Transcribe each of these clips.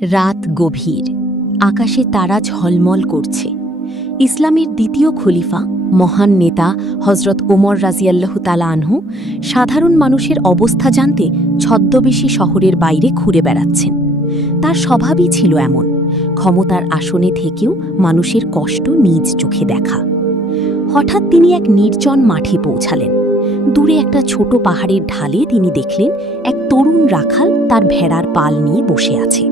রাত গভীর, আকাশে তারা ঝলমল করছে। ইসলামের দ্বিতীয় খলিফা, মহান নেতা হজরত ওমর রাজিয়াল্লাহু তাআলা আনহু সাধারণ মানুষের অবস্থা জানতে ছদ্মবেশী শহরের বাইরে ঘুরে বেড়াচ্ছেন। তার স্বভাবই ছিল এমন, ক্ষমতার আসনে থেকেও মানুষের কষ্ট নিজ চোখে দেখা। হঠাৎ তিনি এক নির্জন মাঠে পৌঁছালেন। দূরে একটা ছোট পাহাড়ের ঢালে তিনি দেখলেন এক তরুণ রাখাল তার ভেড়ার পাল নিয়ে বসে আছে।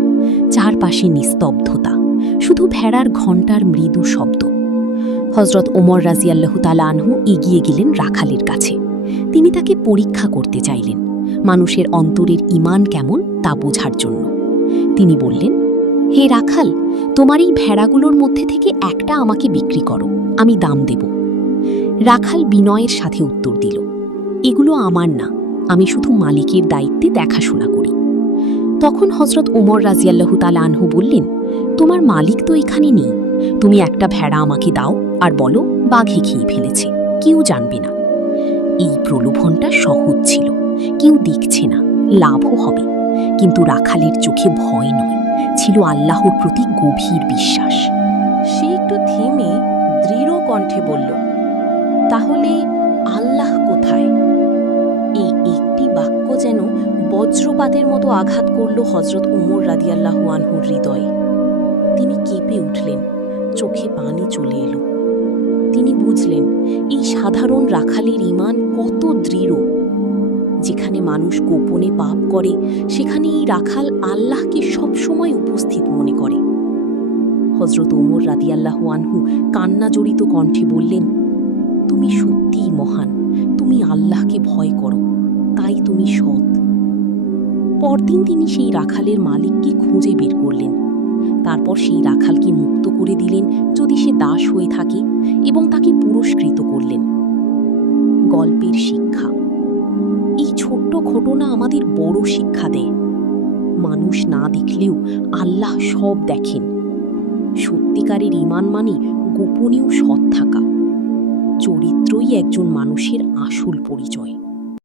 চারপাশে নিস্তব্ধতা, শুধু ভেড়ার ঘণ্টার মৃদু শব্দ। হজরত ওমর রাজিয়াল্লাহু তাআলা আনহু এগিয়ে গেলেন রাখালের কাছে। তিনি তাকে পরীক্ষা করতে চাইলেন, মানুষের অন্তরের ঈমান কেমন তা বোঝার জন্য। তিনি বললেন, হে রাখাল, তোমার এই ভেড়াগুলোর মধ্যে থেকে একটা আমাকে বিক্রি করো, আমি দাম দেব। রাখাল বিনয়ের সাথে উত্তর দিল, এগুলো আমার না, আমি শুধু মালিকের দায়িত্বে দেখাশোনা করি। তখন হজরত ওমর রাজিয়াল্লাহু তাআলা আনহু বললেন, তোমার মালিক তো এখানে নেই, তুমি একটা ভেড়া আমাকে দাও আর বলো বাঘে খেয়ে ফেলেছে, কেউ জানবে না। এই প্রলোভনটা সহজ ছিল, কেউ দেখছে না, লাভও হবে। কিন্তু রাখালের চোখে ভয় নয়, ছিল আল্লাহর প্রতি গভীর বিশ্বাস। সে একটু থেমে দৃঢ় কণ্ঠে বলল, তাহলে আল্লাহ কোথায়? এই একটি বাক্য যেন বজ্রপাতের মতো আঘাত করল হজরত ওমর রাদিয়াল্লাহু আনহুর হৃদয়ে। তিনি কেঁপে উঠলেন, চোখে পানি চলে এলো। তিনি বুঝলেন এই সাধারণ রাখালের ঈমান কত দৃঢ়। যেখানে মানুষ গোপনে পাপ করে, সেখানে এই রাখাল আল্লাহকে সবসময় উপস্থিত মনে করে। হজরত ওমর রাদিয়াল্লাহু আনহু কান্না জড়িত কণ্ঠে বললেন, তুমি সত্যিই মহান, তুমি আল্লাহকে ভয় করো, তাই তুমি সৎ। পরদিন তিনি সেই রাখালের মালিককে খুঁজে বের করলেন। তারপর সেই রাখালকে মুক্ত করে দিলেন যদি সে দাস হয়ে থাকে, এবং তাকে পুরস্কৃত করলেন। গল্পের শিক্ষা। এই ছোট্ট ঘটনা আমাদের বড় শিক্ষা দেয়। মানুষ না দেখলেও আল্লাহ সব দেখেন। সত্যিকারের ঈমান মানে গোপনীয় সৎ থাকা। চরিত্রই একজন মানুষের আসল পরিচয়।